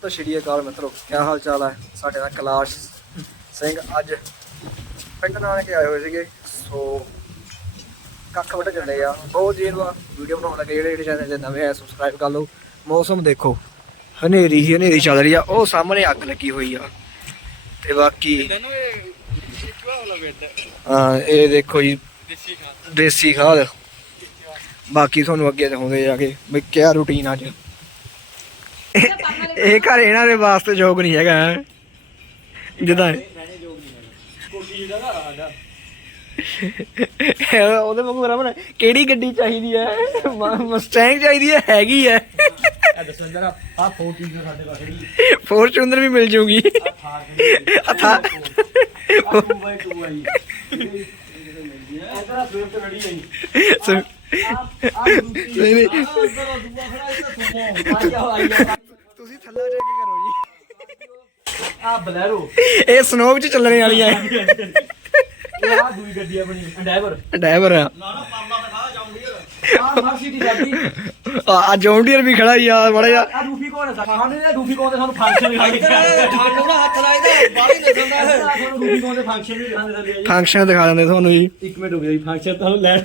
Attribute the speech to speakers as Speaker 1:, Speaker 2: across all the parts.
Speaker 1: ਸਤਿ ਸ਼੍ਰੀ ਅਕਾਲ ਮਿੱਤਰੋ ਕੀ ਹਾਲ ਚਾਲ ਹੈ ਸਾਡੇ ਨਾਲ ਕੈਲਾਸ਼ ਸਿੰਘ ਅੱਜ ਪਿੰਡ ਨਾਲ ਕੇ ਆਏ ਹੋਏ ਸੀਗੇ ਸੋ ਕੱਖ ਵੱਢ ਚੱਲੇ ਆ। ਬਹੁਤ ਦੇਰ ਬਾਅਦ ਵੀਡੀਓ ਬਣਾਉਣ ਲੱਗੇ ਜਿਹੜੇ ਜਿਹੜੇ ਚੈਨਲ ਤੇ ਨਵੇਂ ਆ ਸਬਸਕ੍ਰਾਈਬ ਕਰ ਲਓ। ਮੌਸਮ ਦੇਖੋ ਹਨੇਰੀ ਹੀ ਹਨੇਰੀ ਚੱਲ ਰਹੀ ਆ ਉਹ ਸਾਹਮਣੇ ਅੱਗ ਲੱਗੀ ਹੋਈ ਆ। ਤੇ ਬਾਕੀ ਹਾਂ ਇਹ ਦੇਖੋ ਜੀ ਦੇਸੀ ਖਾਦ। ਬਾਕੀ ਤੁਹਾਨੂੰ ਅੱਗੇ ਦਿਖਾਉਂਦੇ ਜਾ ਕੇ ਵੀ ਕਿਆ ਰੂਟੀਨ ਅੱਜ। ਇਹ ਘਰ ਇਹਨਾਂ ਦੇ ਵਾਸਤੇ ਯੋਗ ਨਹੀਂ ਹੈਗਾ। ਜਿੱਦਾਂ ਉਹਦੇ ਵਾਂਗੂ ਰਮਨ ਕਿਹੜੀ ਗੱਡੀ ਚਾਹੀਦੀ ਹੈ? ਮਸਟੈਂਗ ਚਾਹੀਦੀ ਹੈ ਹੈਗੀ ਹੈ। ਫੋਰਚੂਨਰ ਵੀ ਮਿਲ ਜੂਗੀ। ਅਥਾ ਨਹੀਂ, ਨਹੀਂ। ਥੱਲੇ ਜਾ ਕੇ ਕਰੋ ਜੀ।
Speaker 2: ਆ ਬਲੈਰੋ।
Speaker 1: ਇਹ ਸਨੋ ਵਿੱਚ ਚੱਲਣੇ ਵਾਲੀਆਂ
Speaker 2: ਇਹ। ਆ ਦੂਈ ਗੱਡੀ ਆਪਣੀ ਅੰਡੈਵਰ
Speaker 1: ਡਰਾਈਵਰ। ਆ।
Speaker 2: ਆ ਮਰਸੀਡੀ ਜਾਂਦੀ।
Speaker 1: ਆ ਜੌਂਡੀਅਰ ਵੀ ਖੜਾ ਹੀ ਆ ਮੜਾ ਜਾ
Speaker 2: ਆ ਰੂਫੀ ਕੋਣ ਹੈ ਸਾਨੂੰ ਨੇ ਰੂਫੀ ਕੋਣ ਦੇ ਸਾਨੂੰ ਫੰਕਸ਼ਨ ਦਿਖਾਈ ਠਾਕੂ ਦਾ ਹੱਥ ਲਾਇਦਾ ਬਾਲੀ ਨਸਲ ਦਾ ਸਾਨੂੰ ਰੂਫੀ ਕੋਣ ਦੇ ਫੰਕਸ਼ਨ ਵੀ ਦਿਖਾਉਂਦੇ ਥੱਲੇ ਜੀ।
Speaker 1: ਫੰਕਸ਼ਨ ਦਿਖਾ ਦਿੰਦੇ ਤੁਹਾਨੂੰ ਜੀ।
Speaker 2: ਇੱਕ ਮਿੰਟ ਹੋ ਗਿਆ ਜੀ ਫੰਕਸ਼ਨ ਤੁਹਾਨੂੰ ਲੈਣ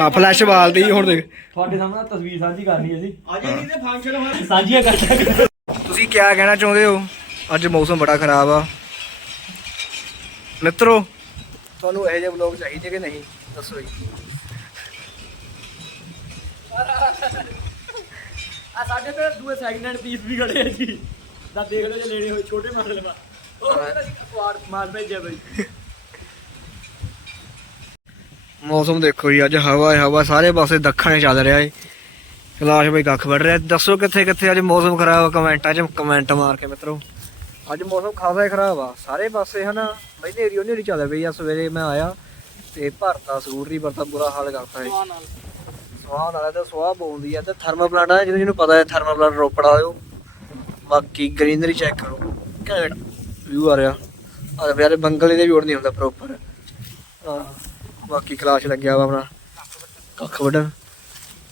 Speaker 1: ਆ ਫਲੈਸ਼ ਬਾਲਦੀ ਹੁਣ ਦੇਖ।
Speaker 2: ਤੁਹਾਡੇ ਸਾਹਮਣੇ ਤਸਵੀਰ ਸਾਂਝੀ ਕਰਨੀ ਹੈ ਜੀ। ਅਜੇ ਨਹੀਂ ਤੇ ਫੰਕਸ਼ਨ ਹੋਇਆ ਸਾਂਝੀਆਂ ਕਰ
Speaker 1: ਤੁਸੀਂ ਕੀ ਕਹਿਣਾ ਚਾਹੁੰਦੇ ਹੋ? ਅੱਜ ਮੌਸਮ ਬੜਾ ਖਰਾਬ ਆ। ਮਿੱਤਰੋ ਤੁਹਾਨੂੰ ਇਹੋ ਜਿਹੇ ਵਲੌਗ ਚਾਹੀਦੇ ਕਿ ਨਹੀਂ? ਦੱਸੋ ਜੀ।
Speaker 2: ਆ ਸਾਡੇ ਕੋਲ ਦੂਏ ਸੈਕਿੰਡ ਹੈਂਡ ਪੀਸ ਵੀ ਖੜੇ ਆ ਜੀ। ਦਾ ਦੇਖ ਲਓ ਜੇ ਲੈਣੇ ਹੋਏ ਛੋਟੇ ਮਾਡਲ ਦਾ ਉਹ ਕਹਿੰਦਾ ਜੀ ਕੁਆਰ ਮਾਲ ਭੇਜਿਆ ਬਈ।
Speaker 1: ਮੌਸਮ ਦੇਖੋ ਜੀ ਅੱਜ ਹਵਾ ਹੈ ਹਵਾ ਸਾਰੇ ਪਾਸੇ ਦੱਖਣ ਚੱਲ ਰਿਹਾ ਏ ਕਲਾਸ਼ ਬਈ ਕੱਖ ਵੱਢ ਰਿਹਾ। ਦੱਸੋ ਕਿੱਥੇ ਕਿੱਥੇ ਅੱਜ ਮੌਸਮ ਖਰਾਬ ਆ ਕਮੈਂਟਾਂ 'ਚ ਕਮੈਂਟ ਮਾਰ ਕੇ ਮਿੱਤਰੋ। ਅੱਜ ਮੌਸਮ ਖਾਸਾ ਹੀ ਖਰਾਬ ਆ। ਸਾਰੇ ਪਾਸੇ ਹਨਾ ਬਈ ਨੇਰੀ ਉਹ ਨੇਰੀ ਚੱਲ ਪਈ ਆ। ਸਵੇਰੇ ਮੈਂ ਆਇਆ ਤੇ ਭਰਤਾ ਸਕੂਟਰੀ ਪਰ ਤਾਂ ਬੁਰਾ ਹਾਲ ਕਰਤਾ ਏ ਸਵਾਹ ਨਾਲ। ਤਾਂ ਸਵਾਹ ਬੋਉਂਦੀ ਆ। ਤੇ ਥਰਮਲ ਪਲਾਂਟ ਆ ਜਿਹਨੂੰ ਜਿਹਨੂੰ ਪਤਾ ਹੈ ਥਰਮਲ ਪਲਾਂਟ ਰੋਪੜ ਆਇਓ ਬਾਕੀ ਗ੍ਰੀਨਰੀ ਚੈੱਕ ਕਰੋ। ਘੈਂਟ ਵਿਊ ਆ ਰਿਹਾ। ਆ ਵਿਆਰੇ ਬੰਗਲੇ ਦੇ ਵੀ ਉੜ ਨਹੀਂ ਹੁੰਦਾ ਪ੍ਰੋਪਰ ਹਾਂ ਬਾਕੀ ਕਲਾਸ ਲੱਗਿਆ ਵਾ ਆਪਣਾ। ਕੱਖ ਵੱਢਣ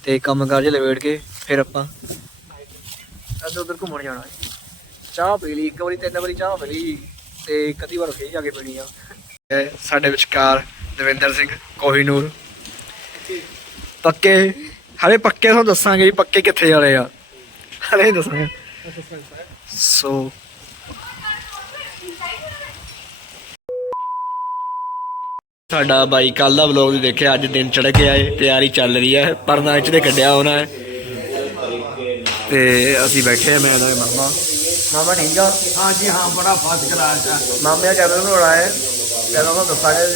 Speaker 1: ਤੇ ਕੰਮ ਕਾਰ ਜੇ ਲਵੇੜ ਕੇ ਫਿਰ ਆਪਾਂ ਇੱਧਰ ਉੱਧਰ ਘੁੰਮਣ ਜਾਣਾ। ਚਾਹ ਪੀ ਲਈ ਇੱਕ ਵਾਰੀ ਤਿੰਨ ਵਾਰੀ ਚਾਹ ਪੀ ਲਈ ਤੇ ਕਦੀ ਵਾਰ ਫੇਰ ਜਾ ਕੇ ਪੀਣੀ ਆ। ਸਾਡੇ ਵਿਚਕਾਰ ਦਵਿੰਦਰ ਸਿੰਘ ਕੋਹੀਨੂਰ। ਪੱਕੇ ਹਲੇ ਪੱਕੇ ਤੁਹਾਨੂੰ ਦੱਸਾਂਗੇ ਪੱਕੇ ਕਿੱਥੇ ਵਾਲੇ ਆ। ਹਲੇ ਦੱਸਾਂਗੇ। ਸੋ ਸਾਡਾ ਬਾਈ ਕੱਲ ਦਾ ਵਲੌਗ ਵੀ ਦੇਖਿਆ ਅੱਜ ਦਿਨ ਚੜ ਗਿਆ ਏ ਤਿਆਰੀ ਚੱਲ ਰਹੀ ਹੈ ਪਰਨਾ ਇੱਚ ਦੇ ਕੱਢਿਆ ਉਹਨਾਂ ਨੇ ਤੇ ਅਸੀਂ ਬੈਠੇ ਆ ਮੈਂ ਉਹਦਾ ਮਾਮਾ। ਮਾਮਾ ਠੀਕ ਆ?
Speaker 2: ਹਾਂ ਜੀ ਹਾਂ ਬੜਾ ਫਸਟ ਕਲਾਸ ਆ।
Speaker 1: ਮਾਮੇ ਦਾ ਚੈਨਲ ਬਣਾਉਣਾ ਹੈ ਚੈਨਲ ਨੂੰ ਦੱਸਾਂਗੇ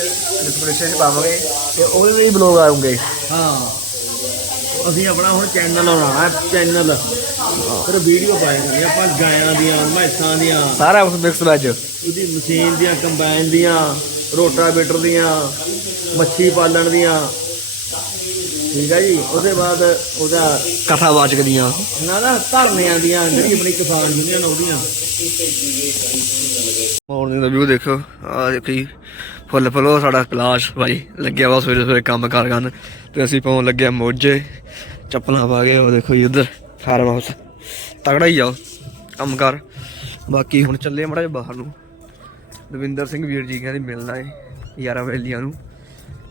Speaker 1: ਡਿਸਕ੍ਰਿਪਸ਼ਨ 'ਚ ਪਾਵਾਂਗੇ ਤੇ ਉਹਦੇ ਵੀ ਵਲੌਗ ਆਉਂਗੇ
Speaker 2: ਹਾਂ ਅਸੀਂ ਆਪਣਾ ਹੁਣ ਚੈਨਲ ਬਣਾਉਣਾ ਹੈ ਚੈਨਲ ਫਿਰ ਵੀਡੀਓ ਪਾਇਆ ਕਰਨੀ ਆਪਾਂ ਗਾਇਆਂ ਦੀਆਂ ਮੈਸਾਂ ਦੀਆਂ।
Speaker 1: ਸਾਰਾ ਉਸ ਮਿਕਸ ਵੈਜ
Speaker 2: ਉਹਦੀ ਮਸ਼ੀਨ ਦੀਆਂ ਕੰਬਾਈਨ ਦੀਆਂ। ਰੋਟਾਵੇਟਰ ਦੀਆਂ ਮੱਛੀ ਪਾਲਣ ਦੀਆਂ। ਠੀਕ ਹੈ ਜੀ? ਉਹਦੇ ਬਾਅਦ ਉਹਦਾ
Speaker 1: ਕਥਾ ਵਾਚਕ ਦੀਆਂ।
Speaker 2: ਨਾ ਨਾ ਧਰਨਿਆਂ ਦੀਆਂ ਜਿਹੜੀ ਆਪਣੀ ਕਿਸਾਨ ਯੂਨੀਅਨ ਉਹਦੀਆਂ।
Speaker 1: ਮਾਰਨਿੰਗ ਦਾ ਵਿਊ ਦੇਖੋ। ਆ ਦੇਖੋ ਫੁੱਲ ਫੁੱਲ ਸਾਡਾ ਕਲਾਸ ਭਾਈ। ਲੱਗਿਆ ਵਾ ਸਵੇਰੇ ਸਵੇਰੇ ਕੰਮ ਕਾਰ ਕਰਨ। ਤੇ ਅਸੀਂ ਪਾਉਣ ਲੱਗਿਆ ਮੋਜੇ ਚੱਪਲਾਂ ਪਾ ਕੇ ਉਹ ਦੇਖੋ ਜੀ ਉਧਰ ਫਾਰਮ ਹਾਊਸ। ਤਗੜਾ ਹੀ ਆ ਕੰਮ ਕਰ। ਬਾਕੀ ਹੁਣ ਚੱਲੇ ਮੜਾ ਬਾਹਰ ਨੂੰ। ਦਵਿੰਦਰ ਸਿੰਘ ਵੀਰ ਜੀ ਕਹਿੰਦੇ ਮਿਲਣਾ ਏ ਯਾਰਾਂ ਵੈਲੀਆਂ ਨੂੰ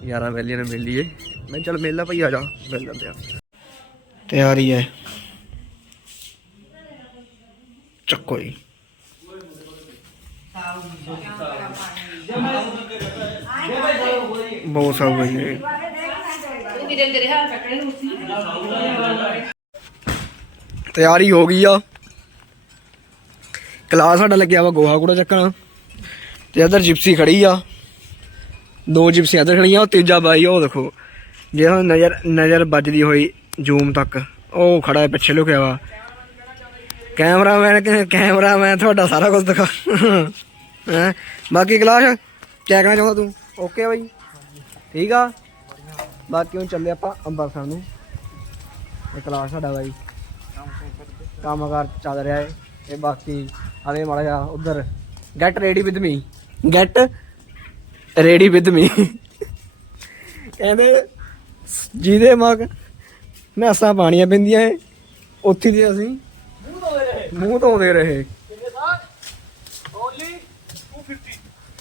Speaker 1: ਯਾਰਾਂ ਵੈਲੀਆਂ ਨੂੰ ਮਿਲ ਲਈਏ। ਮੈਂ ਚੱਲ ਮਿਲ ਭਾਈ, ਆ ਜਾ, ਮਿਲ ਲੈਂਦੇ ਆ। ਤਿਆਰੀ ਹੈ ਚੱਕੋ ਜੀ। ਬਹੁਤ ਸਭ ਵਧੀਆ ਤਿਆਰੀ ਹੋ ਗਈ ਆ। ਕਲਾਸ ਸਾਡਾ ਲੱਗਿਆ ਵਾ ਗੋਹਾ ਕੂੜਾ ਚੱਕਣਾ। ਤੇ ਇਧਰ ਜਿਪਸੀ ਖੜੀ ਆ। ਦੋ ਜਿਪਸੀਆਂ ਇੱਧਰ ਖੜੀਆਂ, ਉਹ ਤੀਜਾ ਬਾਈ, ਉਹ ਦੇਖੋ। ਜਿਹੜਾ ਨਜ਼ਰ ਨਜ਼ਰ ਵੱਜਦੀ ਹੋਈ ਜ਼ੂਮ ਤੱਕ, ਉਹ ਖੜਾ ਹੈ ਪਿੱਛੇ ਲੁਕਿਆ ਵਾ। ਕੈਮਰਾਮੈਨ ਕਿ, ਕੈਮਰਾਮੈਨ ਤੁਹਾਡਾ ਸਾਰਾ ਕੁਝ ਦਿਖਾ। ਹੈ? ਬਾਕੀ ਕਲਾਸ ਕਿਆ ਕਹਿਣਾ ਚਾਹੁੰਦਾ ਤੂੰ? ਓਕੇ ਬਾਈ? ਠੀਕ ਆ? ਬਾਕੀ ਹੁਣ ਚੱਲੇ ਆਪਾਂ ਅੰਬਰਸਰ ਨੂੰ। ਇਹ ਕਲਾਸ ਸਾਡਾ ਬਾਈ। ਕੰਮਕਾਰ ਚੱਲ ਰਿਹਾ ਹੈ ਤੇ ਬਾਕੀ, ਆਵੇ ਮਾੜਾ ਜਾ ਉਧਰ। Get ready with me get ready with me ਕਹਿੰਦੇ ਜਿਹਦੇ ਮਗ ਮੈਸਾਂ ਪਾਣੀਆਂ ਪੈਂਦੀਆਂ ਏ ਉੱਥੇ ਦੇ ਅਸੀਂ ਮੂੰਹ ਧੋਦੇ ਰਹੇ।
Speaker 2: ਓਨਲੀ 250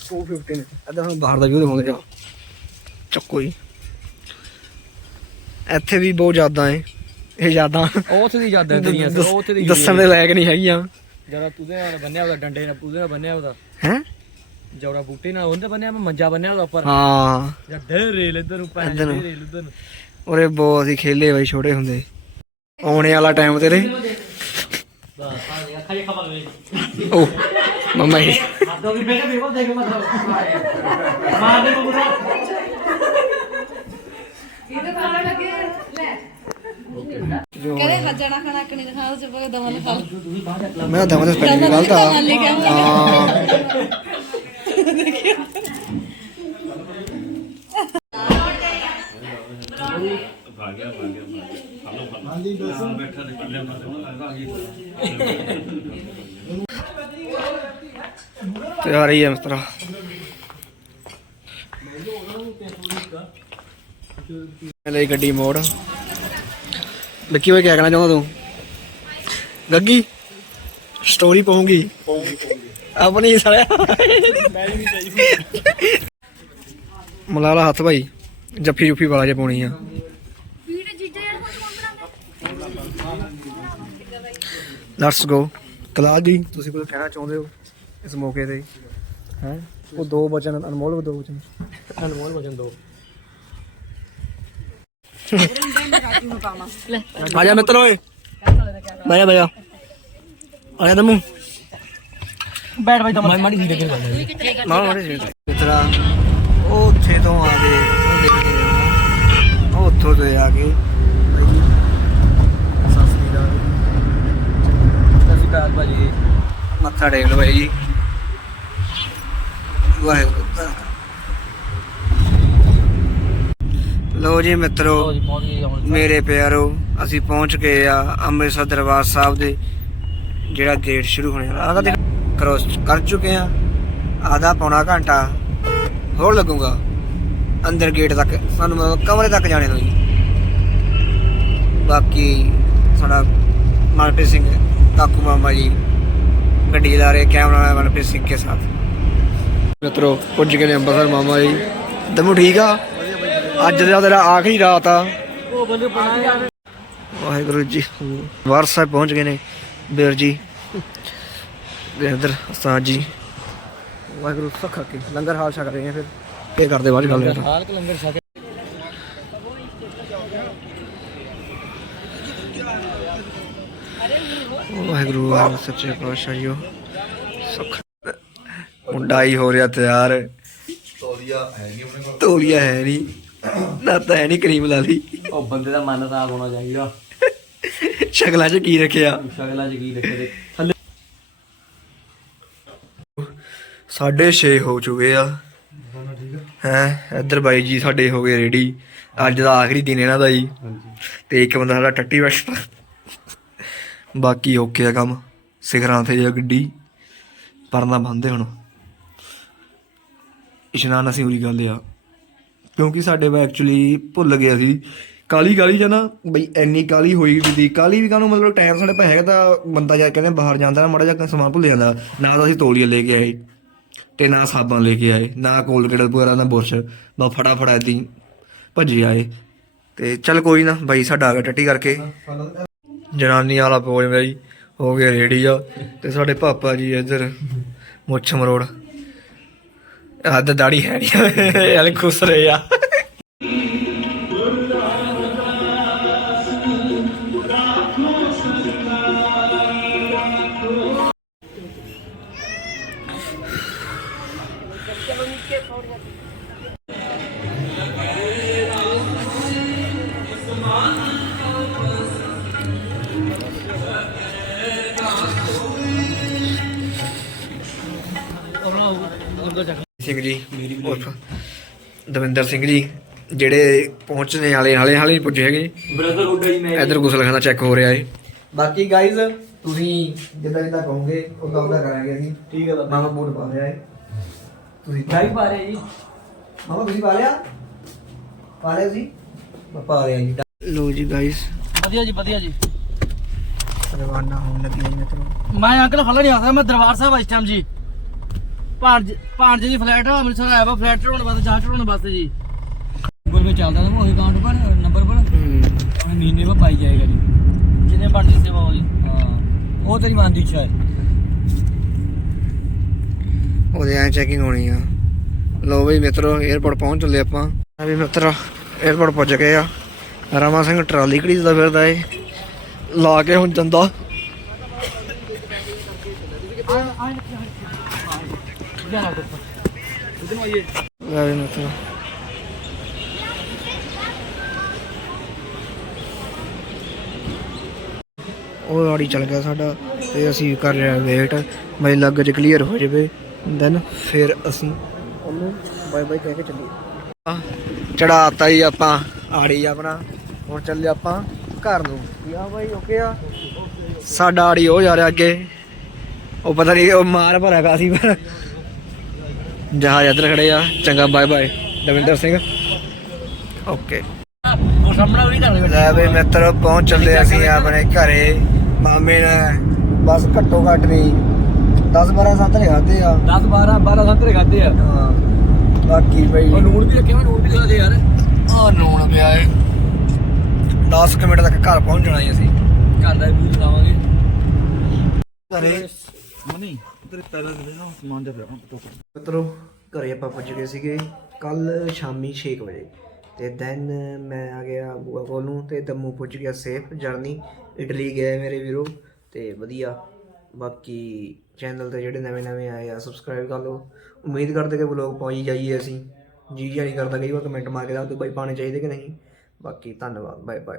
Speaker 1: 250 ਨੇ ਹੁਣ ਬਾਹਰ ਦਾ ਵਿਊ ਦਿਖਾਉਂਦੇ ਜਾ ਚੱਕੋ ਜੀ। ਇੱਥੇ ਵੀ ਬਹੁਤ ਜ਼ਿਆਦਾ ਹੈ ਇਹ ਜ਼ਿਆਦਾ।
Speaker 2: ਉਹ ਉੱਥੇ ਦੀ ਯਾਦਾਂ ਤੇਰੀਆਂ ਉੱਥੇ ਦੀ
Speaker 1: ਦੱਸਣ ਦੇ ਲਾਇਕ ਨਹੀਂ ਹੈਗੀਆਂ।
Speaker 2: ਜਰਾ ਤੂਦੇ ਨਾਲ ਬੰਨਿਆ ਉਹਦਾ ਡੰਡੇ ਨਾਲ ਨਾਲ ਬੰਨਿਆ ਉਹਦਾ।
Speaker 1: ਹੈ?
Speaker 2: ਜੌੜਾ ਬੂਟੇ ਨਾਲ ਉਹਦੇ ਬੰਨਿਆ ਮੈਂ ਮੰਜਾ ਬੰਨਿਆ ਉਹਦਾ ਉੱਪਰ।
Speaker 1: ਹਾਂ।
Speaker 2: ਜਾਂ ਡੇ ਰੇਲ ਇੱਧਰ ਨੂੰ ਪੈਣ
Speaker 1: ਇੱਧਰ। ਨੂੰ।
Speaker 2: ਰੇਲ ਉੱਧਰ ਨੂੰ।
Speaker 1: ਉਰੇ ਬਹੁਤ ਅਸੀਂ ਖੇਲੇ ਬਾਈ ਛੋਟੇ ਹੁੰਦੇ। ਆਉਣੇ ਵਾਲਾ ਟਾਈਮ ਤੇਰੇ।
Speaker 2: ਬਸ ਆ ਗਿਆ ਖਾਲੀ ਖਬਰ ਵੇ
Speaker 1: ਓ ਮਮਾ ਜੀ।
Speaker 2: ਹੱਦੋਂ ਵੀ ਬੇਟਾ ਦੇਖੋ ਦੇਖ ਮਤਲਬ ਮਾਰ ਦੇ ਬੁਰਾ
Speaker 1: ਜੋ
Speaker 3: ਕਹਿੰਦੇ ਹੱਜਣਾ ਖਾਣਾ ਕਿ ਨਹੀਂ ਦਿਖਾਓ ਚੁੱਪ ਕੇ ਦਮਨ ਖਾ ਲਓ।
Speaker 1: ਮੈਂ ਦਵਾਂ ਤੇ ਸਪੈਲਿੰਗ ਦੀ ਗਲਤ ਆ ਹਾਂ। ਤਿਆਰ ਹੀ ਹੈ ਮਿੱਤਰਾ। ਲਈ ਗੱਡੀ ਮੋੜ। ਲੱਕੀ ਓਏ ਕਿਆ ਕਹਿਣਾ ਚਾਹੁੰਦਾ ਤੂੰ? ਗੱਗੀ ਸਟੋਰੀ ਪਾਉਂਗੀ। ਆਪਣੀ ਸਾਲਿਆ। ਮਲਾਲਾ ਹੱਥ ਭਾਈ ਜੱਫੀ ਜੁਫੀ ਵਾਲਾ ਜੇ ਪਾਉਣੀ ਆ। ਲੈਟਸ ਗੋ ਕਲਾਲ ਜੀ ਤੁਸੀਂ ਕੁਝ ਕਹਿਣਾ ਚਾਹੁੰਦੇ ਹੋ ਇਸ ਮੌਕੇ ਤੇ? ਹੈ? ਉਹ ਦੋ ਬਚਨ ਅਨਮੋਲ ਦੋ ਬਚਨ
Speaker 2: ਅਨਮੋਲ ਵਜਨ ਦੋ।
Speaker 1: ਆ ਜਾ ਮਿੱਤਰ ਓਏ। ਬਹਿ ਜਾ ਆ ਜਾ ਦਮੂ।
Speaker 2: ਬੈਠ ਬਾਈ ਦਮ ਮਾੜੀ ਜੀ ਗੱਲ
Speaker 1: ਮਾਰ ਮਾਰੇ ਜੀ ਮਿੱਤਰਾ ਉਹ ਉੱਥੇ ਤੋਂ ਆ ਗਏ ਉਹ ਦੇਖਦੇ ਆ ਉਹ ਉੱਥੋਂ ਤੋਂ ਆ ਕੇ ਬਈ ਸਸਰੀ ਦਾ
Speaker 2: ਕਾਲ ਭਾਜੀ।
Speaker 1: ਮੱਥਾ ਟੇਕ ਲਓ ਬਾਈ ਜੀ ਵਾਹਿਗੁਰੂ ਲੋ ਜੀ ਮਿੱਤਰੋ ਮੇਰੇ ਪਿਆਰੋ ਅਸੀਂ ਪਹੁੰਚ ਗਏ ਆ ਅੰਮ੍ਰਿਤਸਰ ਦਰਬਾਰ ਸਾਹਿਬ ਦੇ ਜਿਹੜਾ ਗੇਟ ਸ਼ੁਰੂ ਹੋਣੇ ਵਾਲਾ। ਆਗਾ ਕ੍ਰੋਸ ਕਰ ਚੁੱਕੇ ਆ। ਆਧਾ ਪੌਣਾ ਘੰਟਾ ਹੋਰ ਲੱਗੂਗਾ ਅੰਦਰ ਗੇਟ ਤੱਕ। ਸਾਨੂੰ ਮਤਲਬ ਕਮਰੇ ਤੱਕ ਜਾਣੇ ਨੂੰ ਜੀ। ਬਾਕੀ ਸਾਡਾ ਮਨਪ੍ਰੀਤ ਸਿੰਘ ਕਾਕੂ ਮਾਮਾ ਜੀ ਗੱਡੀ ਚਲਾ ਰਹੇ ਕੈਮਰਾ ਮਨਪ੍ਰੀਤ ਸਿੰਘ ਕੇ ਸਾਥ। ਮਿੱਤਰੋ ਪੁੱਜ ਗਏ ਨੇ ਅੰਬਰਸਰ ਮਾਮਾ ਜੀ। ਦਮੂ ਠੀਕ ਆ? ਅੱਜ ਦਾ ਤੇਰਾ ਆਖਰੀ ਰਾਤ ਆ। ਵਾਹਿਗੁਰੂ ਜੀ ਵਾਰ ਸਾਹਿਬ ਪਹੁੰਚ ਗਏ ਨੇ ਬੇਰ ਜੀ। ਇੱਧਰ ਉਸਤਾਦ ਜੀ। ਵਾਹਿਗੁਰੂ ਸਖਾ ਕੇ। ਲੰਗਰ ਹਾਲ ਛਕ ਰਹੇ ਆ ਫਿਰ। ਇਹ ਕਰਦੇ ਬਾਅਦ ਗੱਲ
Speaker 2: ਹਾਲ ਕ ਲੰਗਰ ਛਕ
Speaker 1: ਵਾਹਿਗੁਰੂ ਵਾਹਿਗੁਰੂ ਸੱਚੇ ਪਾਤਸ਼ਾਹ ਜੀਓ ਸੁਖ। ਮੁੰਡਾ ਹੀ ਹੋ ਰਿਹਾ ਤਿਆਰ। ਤੋਲੀਆ ਹੈ ਨਹੀਂ। ਆਪਣੇ ਕੋਲ ਤੋਲੀਆ ਹੈ ਨਹੀਂ ਨਾ ਤਾਂ ਹੈ ਨਹੀਂ ਕਰੀਮ ਲਾ ਲਈ।
Speaker 2: ਉਹ ਬੰਦੇ ਦਾ ਮਨ ਸਾਫ਼ ਹੋਣਾ ਚਾਹੀਦਾ।
Speaker 1: ਸ਼ਕਲਾਂ 'ਚ ਕੀ ਰੱਖਿਆ?
Speaker 2: ਸ਼ਗਲਾ ਚ ਕੀ ਰੱਖੇ ਤੇ ਥੱਲੇ
Speaker 1: ਸਾਢੇ 6 ਹੋ ਚੁੱਕੇ ਆ। ਹੈ ਇੱਧਰ ਬਾਈ ਜੀ ਸਾਡੇ ਹੋ ਗਏ ਰੈਡੀ। ਅੱਜ ਦਾ ਆਖਰੀ ਦਿਨ ਇਹਨਾਂ ਦਾ ਜੀ। ਤੇ ਇੱਕ ਬੰਦਾ ਸਾਡਾ ਟੱਟੀ ਬੈਠਾ ਬਾਕੀ ਓਕੇ ਆ ਕੰਮ। ਸਿਖਰਾਂ ਤੇ ਜਾ ਗੱਡੀ। ਪਰਨਾ ਬੰਦੇ ਹੁਣ। ਇਸ਼ਨਾਨ ਅਸੀਂ ਉਰੀ ਗੱਲ ਆ। ਕਿਉਂਕਿ ਸਾਡੇ ਵਾ ਐਕਚੁਅਲੀ ਭੁੱਲ ਗਿਆ ਸੀ। ਕਾਲੀ ਕਾਲੀ ਜਾਂ ਨਾ, ਬਈ ਐਨੀ ਕਾਲੀ ਹੋਈ ਵੀ ਸੀ। ਕਾਲੀ ਵੀ ਕਾਨੂੰ ਮਤਲਬ ਟਾਈਮ ਸਾਡੇ ਪਾ ਹੈਗਾ ਤਾਂ ਬੰਦਾ ਜਾ ਕਹਿੰਦੇ ਬਾਹਰ ਜਾਂਦਾ ਨਾ, ਮਾੜਾ ਜਿਹਾ ਸਮਾਨ ਭੁੱਲ ਜਾਂਦਾ। ਨਾ ਤਾਂ ਅਸੀਂ ਤੋਲੀਆ ਲੈ ਕੇ ਆਏ ਤੇ ਨਾ ਸਾਬਣ ਲੈ ਕੇ ਆਏ, ਨਾ ਕੋਲਗੇਟ ਵਗੈਰਾ, ਨਾ ਬੁਰਸ਼। ਬਸ ਫਟਾਫਟ ਏਦੀ ਭੱਜੇ ਆਏ। ਤੇ ਚੱਲ ਕੋਈ ਨਾ, ਬਾਈ ਸਾਡਾ ਆ ਗਿਆ ਟੱਟੀ ਕਰਕੇ। ਜਨਾਨੀ ਵਾਲਾ ਪੋਜ ਮੇਰਾ ਜੀ, ਹੋ ਗਿਆ ਰੇੜੀ ਆ, ਤੇ ਸਾਡੇ ਪਾਪਾ ਜੀ ਇੱਧਰ ਮੁੱਛ ਮਰੋੜ ਹੱਦ ਦਾੜੀ ਹੈ ਨਹੀਂ ਹਲੇ ਖੁਸ਼ ਰਹੇ ਆ। ਸਿੰਘ ਜੀ ਉਰਫ ਦਵਿੰਦਰ ਸਿੰਘ ਜੀ ਜਿਹੜੇ ਪਹੁੰਚਣੇ ਵਾਲੇ ਹਾਲੇ ਹਾਲੇ ਨਹੀਂ ਪੁੱਜੇ ਹੈਗੇ
Speaker 2: ਬ੍ਰਦਰ ਉੱਡਾ ਜੀ ਮੈਂ
Speaker 1: ਇਧਰ ਗੁਸਲਖਾਨਾ ਚੈੱਕ ਹੋ ਰਿਹਾ ਏ ਬਾਕੀ ਗਾਇਜ਼ ਤੁਸੀਂ ਜਿੱਦਾਂ ਜਿੱਦਾਂ ਕਹੋਗੇ ਉਦਾਂ ਉਦਾਂ ਕਰਾਂਗੇ ਅਸੀਂ।
Speaker 2: ਠੀਕ ਹੈ
Speaker 1: ਮਾਮਾ ਬੂਟ ਪਾ ਰਿਹਾ ਏ। ਤੁਸੀਂ
Speaker 2: ਨਹੀਂ ਪਾ ਰਹੇ ਜੀ।
Speaker 1: ਮਾਮਾ ਤੁਸੀਂ ਪਾ ਲਿਆ? ਪਾ ਲਿਆ ਮੈਂ ਪਾ ਰਿਹਾ ਜੀ। ਲੋ ਜੀ ਗਾਇਜ਼
Speaker 2: ਵਧੀਆ ਜੀ ਵਧੀਆ ਜੀ।
Speaker 1: ਰਵਾਨਾ ਹੋਣ ਲੱਗੀ ਜੀ ਮਿੱਤਰੋ।
Speaker 2: ਮੈਂ ਅੰਕਲ ਖੱਲਾ ਨਹੀਂ ਆਖਦਾ ਮੈਂ ਦਰਬਾਰ ਸਾਹਿਬ ਇਸ ਟਾਈਮ ਜੀ। ਪੰਜ ਦੀ ਫਲੈਟ ਅੰਮ੍ਰਿਤਸਰ ਆਇਆ ਵਾ ਫਲੈਟ ਚੜਾਉਣ ਵਾਸਤੇ ਜਹਾਜ਼ ਚੜਾਉਣ ਵਾਸਤੇ ਜੀ। ਗੂਗਲ ਪੇ ਚੱਲਦਾ ਤਾਂ ਉਹੀ ਅਕਾਊਂਟ ਪਰ ਨੰਬਰ ਪਰ। ਹੂੰ ਮਹੀਨੇ ਬਾਅਦ ਪਾਈ ਜਾਏਗਾ ਜੀ। ਜਿੰਨੇ ਬਣਦੀ ਸੇਵਾ ਹੋ ਜੀ। ਹਾਂ ਉਹ ਤੇਰੀ ਮਨ ਦੀ ਇੱਛਾ ਹੈ।
Speaker 1: ਉਹਦੇ ਚੈਕਿੰਗ ਹੋਣੀ ਆ। ਲੋ ਬਈ ਮਿੱਤਰੋ 에어ਪੋਰਟ ਪਹੁੰਚ ਚੱਲੇ ਆਪਾਂ। ਆ ਵੀ ਮਿੱਤਰੋ 에어ਪੋਰਟ ਪਹੁੰਚ ਗਏ ਆ। ਰਾਮਾ ਸਿੰਘ ਟਰਾਲੀ ਘੜੀਦਾ ਫਿਰਦਾ ਏ। ਲਾ ਕੇ ਹੁਣ ਜਾਂਦਾ। ਲੈ ਵੀ ਉਹ ਗਾੜੀ ਚੱਲ ਗਿਆ ਸਾਡਾ ਤੇ ਅਸੀਂ ਕਰ ਰਹੇ ਵੇਟ ਮੇਰੇ ਲੱਗ ਚ ਕਲੀਅਰ ਹੋ ਜਾਵੇ। ਦੈਨ ਫਿਰ ਅਸੀਂ ਉਹਨੂੰ ਬਾਏ ਬਾਏ ਕਹਿ ਕੇ ਚੱਲੀਏ। ਚੜਾਤਾ ਹੀ ਆਪਾਂ, ਆੜੀ ਆਪਣਾ। ਹੁਣ ਚੱਲੇ ਆਪਾਂ ਘਰ ਨੂੰ। ਆ ਬਾਈ ਓਕੇ ਆ? ਸਾਡਾ ਆੜੀ ਹੋ ਜਾ ਰਿਹਾ ਅੱਗੇ। ਉਹ ਪਤਾ ਨਹੀਂ ਉਹ ਮਾਰ ਭਰਾਗਾ ਸੀ ਪਰ ਜਹਾਜ਼ ਇੱਧਰ ਖੜੇ ਆ। ਚੰਗਾ bye bye Davinder Singh. Okay
Speaker 2: ਉਹ ਸਾਹਮਣਾ ਵੀ ਕਰ
Speaker 1: ਲੈ ਬਈ ਮਿੱਤਰ ਪਹੁੰਚ ਚੱਲੇ ਅਸੀਂ ਆਪਣੇ ਘਰੇ। ਮਾਮੇ ਨੇ ਬਸ ਘੱਟੋ ਘੱਟ ਨਹੀਂ 10 12 ਸੰਤਰੇ ਖਾਦੇ ਆ।
Speaker 2: 10 12 12 ਸੰਤਰੇ ਖਾਦੇ ਆ।
Speaker 1: ਹਾਂ ਬਾਕੀ ਬਈ
Speaker 2: ਉਹ ਨੂਣ ਵੀ ਰੱਖਿਆ ਮੈਂ ਨੂਣ ਵੀ ਦਿਖਾ ਦੇ ਯਾਰ।
Speaker 1: ਆ ਨੂਣ ਪਿਆ ਏ। 10 ਕੁ ਮਿੰਟ ਤੱਕ ਘਰ ਪਹੁੰਚ ਜਾਣਾ ਅਸੀਂ।
Speaker 2: ਘਰ ਦਾ ਵੀ ਦਿਖਾਵਾਂਗੇ
Speaker 1: ਘਰੇ।
Speaker 2: ਮਨੀ। ਤੇਰੇ ਪੈਰਾਂ ਦੇ ਨਾ ਸਮਾਨ ਦੇ ਪਿਆ
Speaker 1: ਮਿੱਤਰੋ, ਘਰੇ ਆਪਾਂ ਪੁੱਜ ਗਏ ਸੀਗੇ ਕੱਲ ਸ਼ਾਮੀ 6 ਵਜੇ। ਤੇ ਦੈਨ ਮੈਂ ਆ ਗਿਆ ਬੂਆ ਕੋਲ ਨੂੰ ਤੇ ਦਮੂ ਪੁੱਜ ਗਿਆ ਸੇਫ ਜਰਨੀ ਇਟਲੀ ਗਏ ਮੇਰੇ ਵੀਰੋ। ਤੇ ਵਧੀਆ, ਬਾਕੀ ਚੈਨਲ ਤੇ ਜਿਹੜੇ ਨਵੇਂ ਨਵੇਂ ਆਏ ਆ ਸਬਸਕ੍ਰਾਈਬ ਕਰ ਲਓ। ਉਮੀਦ ਕਰਦੇ ਕਿ ਵਲੌਗ ਪਾਈ ਜਾਈਏ ਅਸੀਂ। ਜੀ ਜਾਨੀ ਕਰਦਾ ਕਈ ਵਾਰ ਕਮੈਂਟ ਮਾਰ ਕੇ ਦੱਸ ਦਿਓ ਬਾਈ ਪਾਣੇ ਚਾਹੀਦੇ ਕਿ ਨਹੀਂ। ਬਾਕੀ ਧੰਨਵਾਦ ਬਾਏ ਬਾਏ